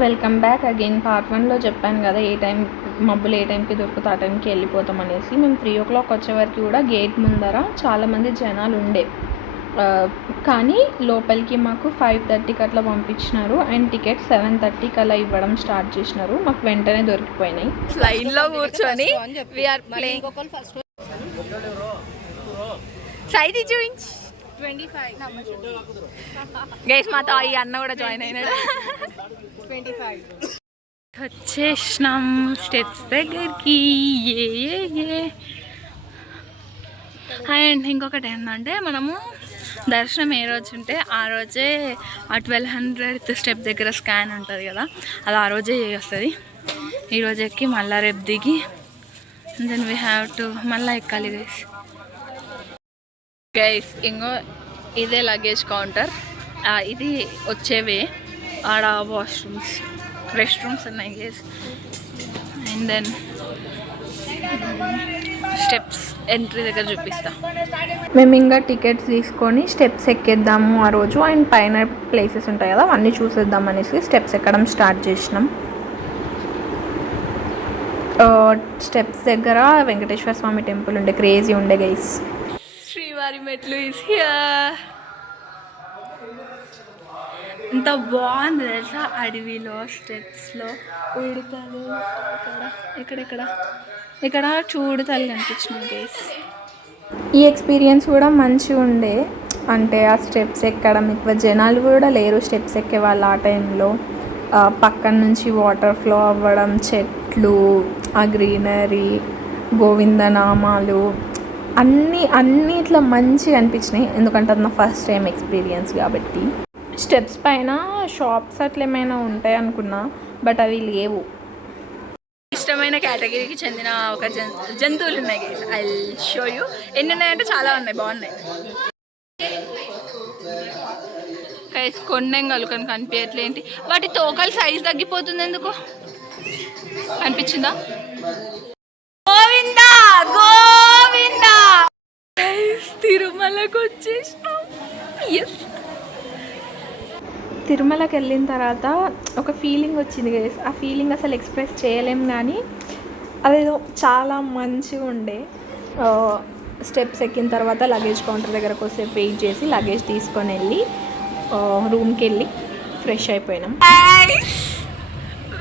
Welcome back again. Part 1లో చెప్పాను కదా మబ్బులు ఏ టైంకి దొరుకుతా ఆ టైంకి వెళ్ళిపోతాం అనేసి. మేము 3 o'clock వచ్చే వరకు కూడా గేట్ ముందర చాలామంది జనాలు ఉండే, కానీ లోపలికి మాకు 5:30కి అట్లా పంపించినారు. అండ్ టికెట్ 7:30కి అలా ఇవ్వడం స్టార్ట్ చేసినారు. మాకు వెంటనే దొరికిపోయినాయి. లైన్లో కూర్చొని సైజ్ చూపించి 25 గైస్ మాతో ఈ అన్న కూడా జాయిన్ అయినాడు. 25 వచ్చేసినాం స్టెప్స్ దగ్గరికి. అండ్ ఇంకొకటి ఏంటంటే, మనము దర్శనం ఏ రోజు ఉంటే ఆ రోజే ఆ 1200th స్టెప్ దగ్గర స్కాన్ ఉంటుంది కదా, అది ఆ రోజే వస్తుంది. ఈరోజు ఎక్కి మళ్ళీ రేపు దిగి దెన్ వీ హ్యావ్ టు మళ్ళీ ఎక్కాలి గైస్. ఇంకో ఇదే లగేజ్ కౌంటర్. ఇది వచ్చేవే ఆడ వాష్రూమ్స్, రెస్ట్ రూమ్స్ ఉన్నాయి guys. And then steps entry దగ్గర చూపిస్తా. మేము ఇంకా టికెట్స్ తీసుకొని స్టెప్స్ ఎక్కేద్దాము ఆ రోజు. అండ్ పైన ప్లేసెస్ ఉంటాయి కదా అవన్నీ చూసేద్దాం అనేసి స్టెప్స్ ఎక్కడం స్టార్ట్ చేసినాం. స్టెప్స్ దగ్గర వెంకటేశ్వర స్వామి టెంపుల్ ఉండే, క్రేజీ ఉండే గైస్. శ్రీవారి మెట్లు ఇస్ హియర్. ఎంత బాగుంది తెలుసా, అడవిలో స్టెప్స్లో ఉడతలు. ఇక్కడ చూడతలు కనిపించినాయి గైస్. ఈ ఎక్స్పీరియన్స్ కూడా మంచిగా ఉండే. అంటే ఆ స్టెప్స్ ఎక్కడం, ఎక్కువ జనాలు కూడా లేరు స్టెప్స్ ఎక్కే వాళ్ళు ఆ టైంలో. పక్కన నుంచి వాటర్ ఫ్లో అవ్వడం, చెట్లు, ఆ గ్రీనరీ, గోవిందనామాలు అన్నీ ఇట్లా మంచిగా అనిపించినాయి. ఎందుకంటే అది నా ఫస్ట్ టైం ఎక్స్పీరియన్స్ కాబట్టి. స్టెప్స్ పైన షాప్స్ అట్లా ఏమైనా ఉంటాయి అనుకున్నా, బట్ అవి లేవు. ఇష్టమైన కేటగిరీకి చెందిన ఒక జంతువులు ఉన్నాయి గైస్. I show you. ఎన్ని ఉన్నాయంటే చాలా ఉన్నాయి, బాగున్నాయి గైస్. కొన్నెంగలు కానీ కనిపించట్లేంటి, వాటి తోకలు సైజ్ తగ్గిపోతుంది ఎందుకు అనిపించిందా? గోవిందా గోవిందా. తిరుమలకు వచ్చేసినాం. ఎస్, తిరుమలకి వెళ్ళిన తర్వాత ఒక ఫీలింగ్ వచ్చింది గైస్. ఆ ఫీలింగ్ అసలు ఎక్స్ప్రెస్ చేయలేం, కానీ అదేదో చాలా మంచిగా ఉండే. స్టెప్స్ ఎక్కిన తర్వాత లగేజ్ కౌంటర్ దగ్గర కొద్దిసేపు వెయిట్ చేసి లగేజ్ తీసుకొని వెళ్ళి రూమ్కి వెళ్ళి ఫ్రెష్ అయిపోయినాం.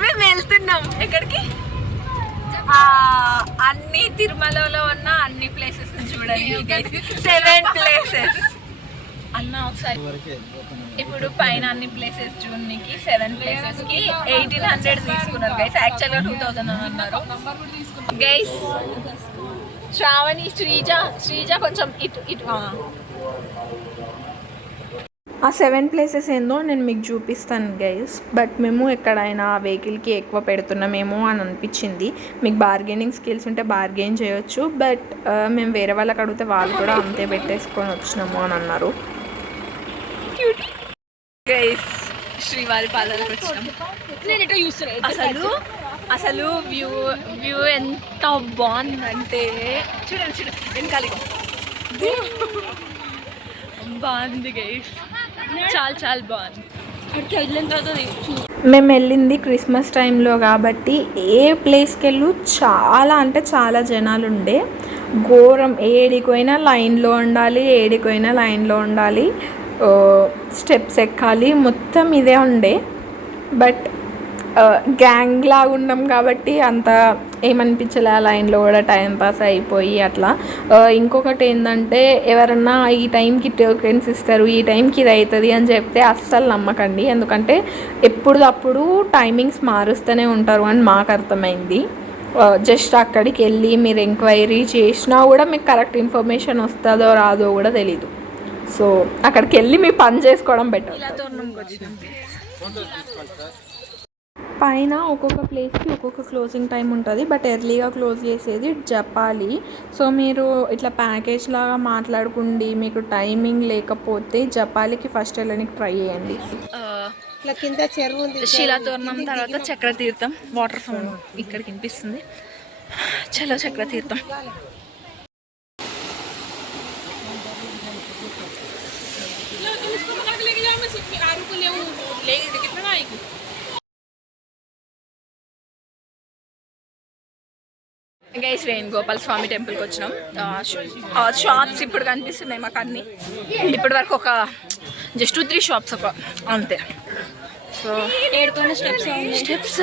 మేము వెళ్తున్నాం ఎక్కడికి? అన్ని తిరుమలలో ఉన్న అన్ని ప్లేసెస్ చూడండి. 7 places అన్న ఒకసారి. ఇప్పుడు పైన అన్ని ప్లేసెస్ చూడడానికి 7 ప్లేసెస్కి 1800 తీసుకున్నారు గైస్. యాక్చువల్గా 2000 అని అన్నారు గైస్. శ్రావణి, శ్రీజ కొంచెం ఇటు ఆ 7 ప్లేసెస్ ఏందో నేను మీకు చూపిస్తాను గైస్. బట్ మేము ఎక్కడైనా వెహికల్కి ఎక్కువ పెడుతున్నామేమో అని అనిపించింది. మీకు బార్గెనింగ్ స్కిల్స్ ఉంటే బార్గెన్ చేయొచ్చు, బట్ మేము వేరే వాళ్ళకి అడిగితే వాళ్ళు కూడా అంతే పెట్టేసుకొని వచ్చినాము అని అన్నారు గైస్. శ్రీవారి పాదాలకు వచ్చినాము. నేను ఎటో చూస్తున్నాను. అసలు వ్యూ ఎంత బాగుందంటే చూడండి వెనకాల బాగుంది గైస్. చాలా బాగుంది. అక్కడికి వెళ్ళిన తర్వాత మేము వెళ్ళింది క్రిస్మస్ టైంలో కాబట్టి ఏ ప్లేస్కి వెళ్ళు చాలా అంటే చాలా జనాలు ఉండే. ఘోరం. ఏడిపోయినా లైన్లో ఉండాలి, స్టెప్స్ ఎక్కాలి, మొత్తం ఇదే ఉండే. బట్ గ్యాంగ్ లాగా ఉన్నాం కాబట్టి అంత ఏమనిపించలే. లైన్లో కూడా టైం పాస్ అయిపోయి అట్లా. ఇంకొకటి ఏంటంటే, ఎవరన్నా ఈ టైంకి టోకెన్స్ ఇస్తారు, ఈ టైంకి ఇది అవుతుంది అని చెప్తే అస్సలు నమ్మకండి. ఎందుకంటే ఎప్పుడప్పుడు టైమింగ్స్ మారుస్తూనే ఉంటారు అని మాకు అర్థమైంది. జస్ట్ అక్కడికి వెళ్ళి మీరు ఎంక్వైరీ చేసినా కూడా మీకు కరెక్ట్ ఇన్ఫర్మేషన్ వస్తుందో రాదో కూడా తెలీదు. సో అక్కడికి వెళ్ళి మీ పని చేసుకోవడం బెటర్. పైన ఒక్కొక్క ప్లేస్కి ఒక్కొక్క క్లోజింగ్ టైం ఉంటుంది, బట్ ఎర్లీగా క్లోజ్ చేసేది జపాలి. సో మీరు ఇట్లా ప్యాకేజ్ లాగా మాట్లాడుకుండి, మీకు టైమింగ్ లేకపోతే జపాలికి ఫస్ట్ వెళ్ళడానికి ట్రై చేయండి. శిలాతోరణం తర్వాత చక్రతీర్థం. వాటర్ సౌండ్ ఇక్కడికి వినిపిస్తుంది. చలో చక్రతీర్థం. గైస్ వేణుగోపాల స్వామి టెంపుల్కి వచ్చినాం. షాప్స్ ఇప్పుడు కనిపిస్తున్నాయి మాకు అన్నీ. ఇప్పటి వరకు ఒక జస్ట్ 2-3 షాప్స్ ఒక అంతే. సో స్టెప్స్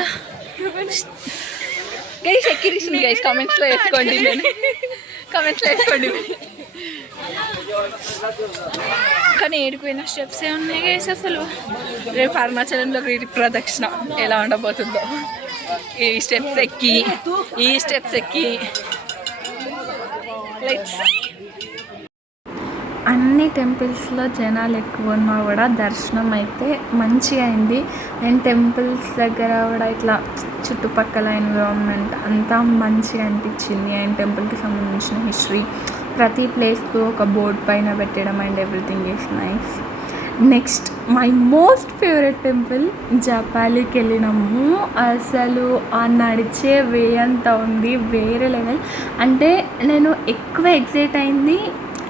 గైస్ ఎక్కిరిస్తుంది గైస్. కామెంట్స్లో వేసుకోండి కానీ ఏడిపోయిన స్టెప్స్ ఏ ఉన్నాయి గైస్ అసలు. రేపు అరుణాచలంలో గిరి ప్రదక్షిణ ఎలా ఉండబోతుందో. ఈ స్టెప్స్ ఎక్కి అన్ని టెంపుల్స్లో జనాలు ఎక్కువ ఉన్నా కూడా దర్శనం అయితే మంచిగా అయింది. అండ్ టెంపుల్స్ దగ్గర కూడా ఇట్లా చుట్టుపక్కల ఎన్విరాన్మెంట్ అంతా మంచిగా అనిపించింది. అండ్ టెంపుల్కి సంబంధించిన హిస్టరీ ప్రతి ప్లేస్కు ఒక బోర్డ్ పైన పెట్టడం and everything is nice. Next my most favourite temple జపాలికి వెళ్ళినాము. అసలు ఆ నడిచే వే అంతా ఉంది వేరే లెవెల్. అంటే నేను ఎక్కువ ఎక్సైట్ అయింది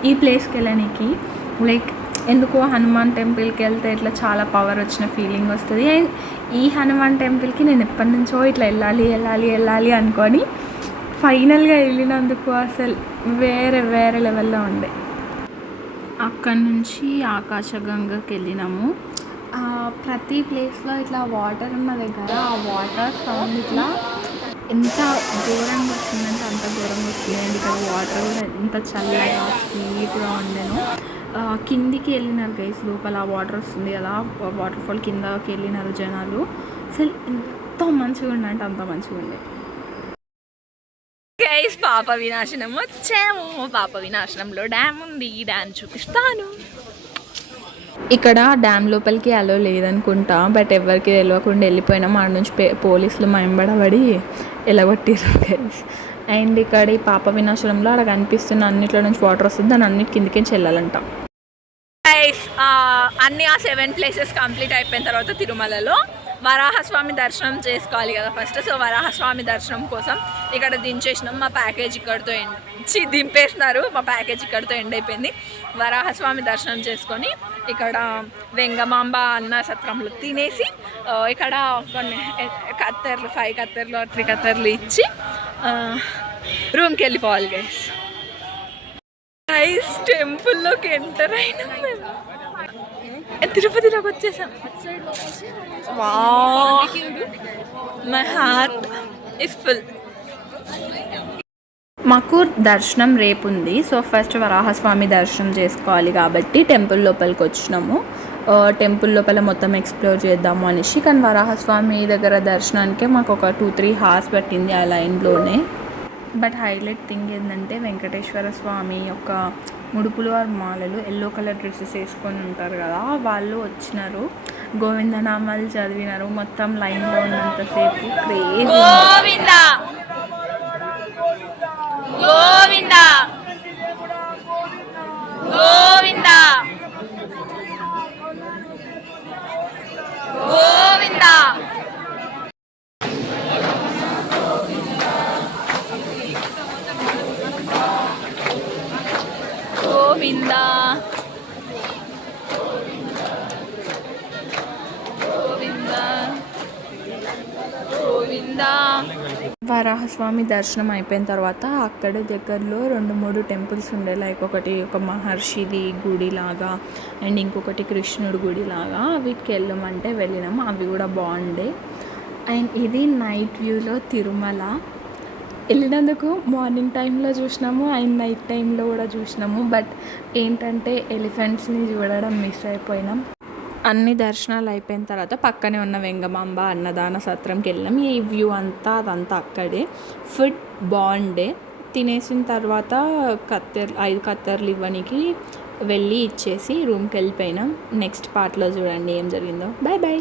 ఈ ప్లేస్కి వెళ్ళడానికి. లైక్ ఎందుకో హనుమాన్ టెంపుల్కి వెళ్తే ఇట్లా చాలా పవర్ వచ్చిన ఫీలింగ్ వస్తుంది. అండ్ ఈ హనుమాన్ టెంపుల్కి నేను ఎప్పటి నుంచో ఇట్లా వెళ్ళాలి అనుకొని ఫైనల్గా వెళ్ళినందుకు అసలు వేరే లెవెల్లో ఉండే. అక్కడి నుంచి ఆకాశగంగకి వెళ్ళినాము. ప్రతి ప్లేస్లో ఇట్లా వాటర్ ఉన్న దగ్గర ఆ వాటర్ సౌండ్ ఇట్లా ఎంత ఘోరంగా వస్తుందంటే అంత ఘోరంగా వస్తుంది. అండ్ ఇక్కడ వాటర్ కూడా ఎంత చల్లగా స్వీట్గా ఉండేను. కిందికి వెళ్ళినారు గైస్. లోపల వాటర్ వస్తుంది కదా, వాటర్ ఫాల్ కిందకి వెళ్ళినారు జనాలు. అసలు ఎంత మంచిగా ఉండే అంటే అంత మంచిగా ఉండే గైస్. పాప వినాశనం వచ్చాము. పాప వినాశనంలో డ్యామ్ ఉంది, డ్యామ్ చూపిస్తాను. ఇక్కడ డ్యామ్ లోపలికి అలో లేదనుకుంటా, బట్ ఎవరికి తెలియకుండా వెళ్ళిపోయినాం. ఆడ నుంచి పోలీసులు మైంబడబడి ఎలగొట్టిరు గైస్. అండ్ ఇక్కడ ఈ పాప వినాశనంలో అక్కడ కనిపిస్తున్న అన్నిట్లో నుంచి వాటర్ వస్తుంది, దాన్ని అన్నిటి కిందకి వెళ్ళాలంట గైస్. అన్ని ఆ 7 ప్లేసెస్ కంప్లీట్ అయిపోయిన తర్వాత తిరుమలలో వరాహస్వామి దర్శనం చేసుకోవాలి కదా ఫస్ట్. సో వరాహస్వామి దర్శనం కోసం ఇక్కడ దించేసినాం. మా ప్యాకేజ్ ఇక్కడితో దింపేస్తున్నారు. మా ప్యాకేజ్ ఇక్కడితో ఎండ్ అయిపోయింది. వరాహస్వామి దర్శనం చేసుకొని ఇక్కడ వెంగమాంబ అన్న సత్రంలో తినేసి ఇక్కడ కొన్ని కత్తెర్లు 5 కత్తెర్లు 3 కత్తెర్లు ఇచ్చి రూమ్కి వెళ్ళిపోవాలి గైస్. గైస్ టెంపుల్లోకి ఎంటర్ అయినాం. తిరుపతిలోకి వచ్చేసాం. My heart is full. మాకు దర్శనం రేపు ఉంది. సో ఫస్ట్ వరాహస్వామి దర్శనం చేసుకోవాలి కాబట్టి టెంపుల్ లోపలికి వచ్చినాము. టెంపుల్ లోపల మొత్తం ఎక్స్ప్లోర్ చేద్దాము అనేసి. కానీ వరాహస్వామి దగ్గర దర్శనానికే మాకు ఒక 2-3 hours పట్టింది ఆ లైన్లోనే. బట్ హైలైట్ థింగ్ ఏంటంటే వెంకటేశ్వర స్వామి యొక్క ముడుపులు వారి మాలలు ఎల్లో కలర్ డ్రెస్సెస్ వేసుకొని ఉంటారు కదా, వాళ్ళు వచ్చినారు. గోవిందనామాలు చదివినారు. మొత్తం లైన్లో ఉన్నంతసేపు క్రేజీ. గోవిందా గోవిందా గోవిందా గోవిందా. గోవిందా గోవిందా గోవిందా. వరాహస్వామి దర్శనం అయిపోయిన తర్వాత అక్కడ దగ్గరలో 2-3 టెంపుల్స్ ఉండే. లైక్ ఒకటి ఒక మహర్షిది గుడి లాగా అండ్ ఇంకొకటి కృష్ణుడి గుడి లాగా. వీటికి వెళ్ళమంటే వెళ్ళినాము. అవి కూడా బాగుండే. అండ్ ఇది నైట్ వ్యూలో తిరుమల. వెళ్ళినందుకు మార్నింగ్ టైంలో చూసినాము అండ్ నైట్ టైంలో కూడా చూసినాము. బట్ ఏంటంటే ఎలిఫెంట్స్ని చూడడం మిస్ అయిపోయినాం. అన్ని దర్శనాలు అయిపోయిన తర్వాత పక్కనే ఉన్న వెంగమాంబ అన్నదాన సత్రంకి వెళ్ళాం. ఈ వ్యూ అంతా అదంతా అక్కడే. ఫుడ్ బాగుండే. తినేసిన తర్వాత 5 కత్తెర్లు ఇవ్వడానికి వెళ్ళి ఇచ్చేసి రూమ్కి వెళ్ళిపోయినాం. నెక్స్ట్ పార్ట్లో చూడండి ఏం జరిగిందో. Bye bye.